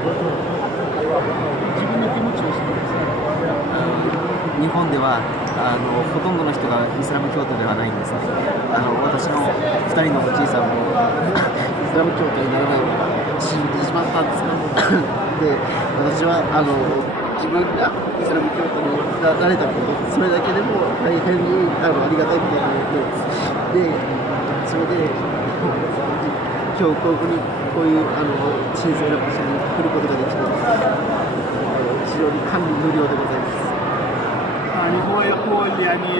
自分の気持ちを知ってください。日本ではほとんどの人がイスラム教徒ではないんですね。私の2人のおじいさんもイスラム教徒にならないで死んでしまったんですよ。で、私は自分がイスラム教徒になれたこと、それだけでも大変にありがたいことだと思っています。で、それで今日ここにこういう神聖な場所に来ることができて、非常に感無量でございます。يعني هو يقول يعني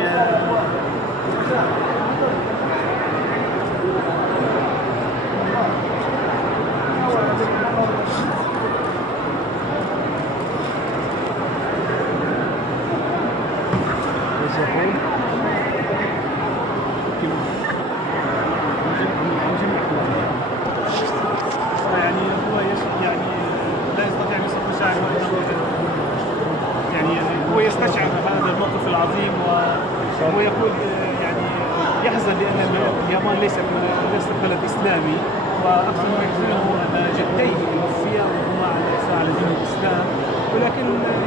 يعني هو يعني لا يستطيع ان يصف مشاعره يعني هو يستشعر هذا الموقف العظيم وهو يقول يعني يحزن لان اليابان ليست بلد اسلامي، واكثر ما يحزنه ان جديه توفيا وهما على دين الاسلام، ولكن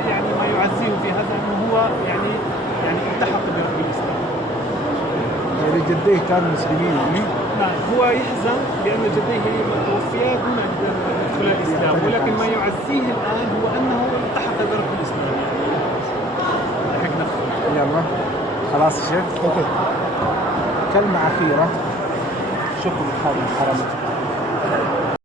يعني ما يعزيه في هذا انه هو يعني التحق برب الاسلام. يعني جديه كانوا مسلمين يعني؟ نعم، هو يحزن لأن جديه توفيا دون أن يدخل الإسلام، ولكن ما يعزيه الآن هو أنه التحق برب الإسلام. يحق نفسه. يلا خلاص يا شيخ. اوكي. كلمة أخيرة. شكرا لهذا الحرم.